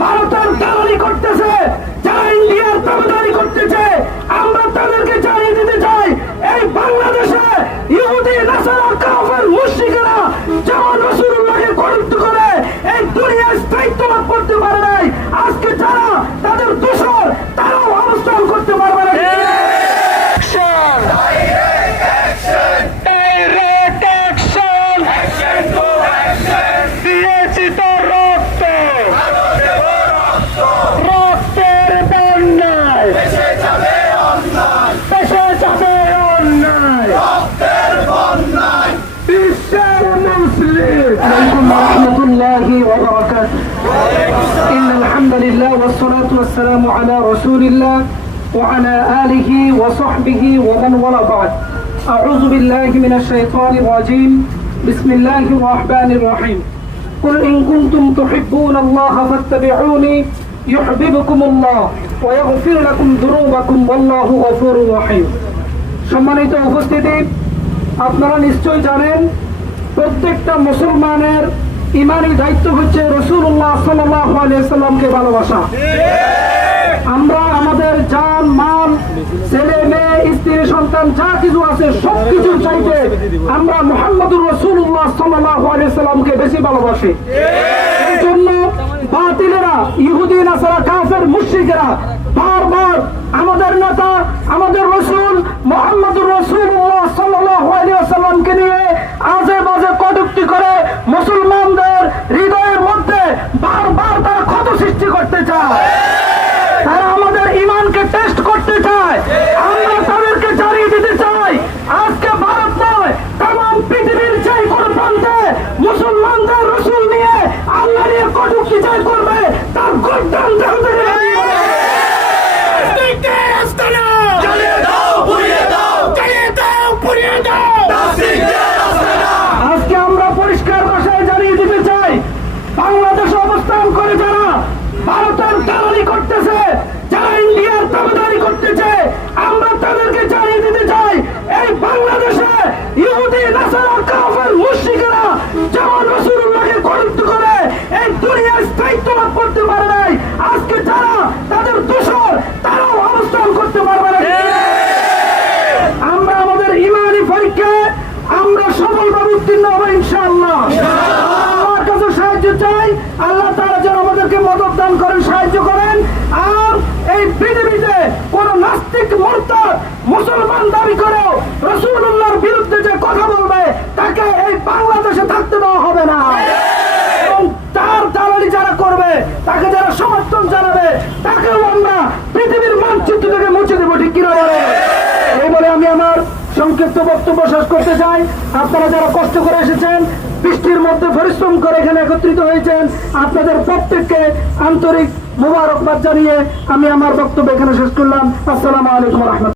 ভারতের দালালি করতেছে যারা ইন্ডিয়ার দাবিদারি করতেছে আমরা والصلاة والسلام على رسول الله وعلى آله وصحبه ومن ولا بعد أعوذ بالله من الشيطان الرجيم بسم الله الرحمن الرحيم قل إن كنتم تحبون الله فاتبعوني يحببكم الله ويغفر لكم ذنوبكم والله غفور رحيم সম্মানিত উপস্থিতি আপনারা নিশ্চয় জানেন প্রত্যেকটা মুসলমানের ইমানি দায়িত্ব হচ্ছে রসুল্লাহ সাল্লামকে ভালোবাসা। আমরা আমাদের জান, মাল, ছেলে, মেয়ে, স্ত্রী, সন্তান, যা কিছু আছে সব কিছুর চাইতে আমরা মোহাম্মদুর রসুল্লাহ সাল্লামকে বেশি ভালোবাসি। এই জন্য বাতিলেরা, ইহুদি, নাসারা, কাফের, মুশ্রিকেরা, বারবার আমাদের নেতা, আমাদের রসুল আমার সংক্ষিপ্ত বক্তব্য শেষ করতে চাই। আপনারা যারা কষ্ট করে এসেছেন, বৃষ্টির মধ্যে পরিশ্রম করে এখানে একত্রিত হয়েছেন, আপনাদের প্রত্যেককে আন্তরিক মুবারকবাদ জানিয়ে আমি আমার বক্তব্য এখানে শেষ করলাম। আসসালামু আলাইকুম রহমতুল্লাহ।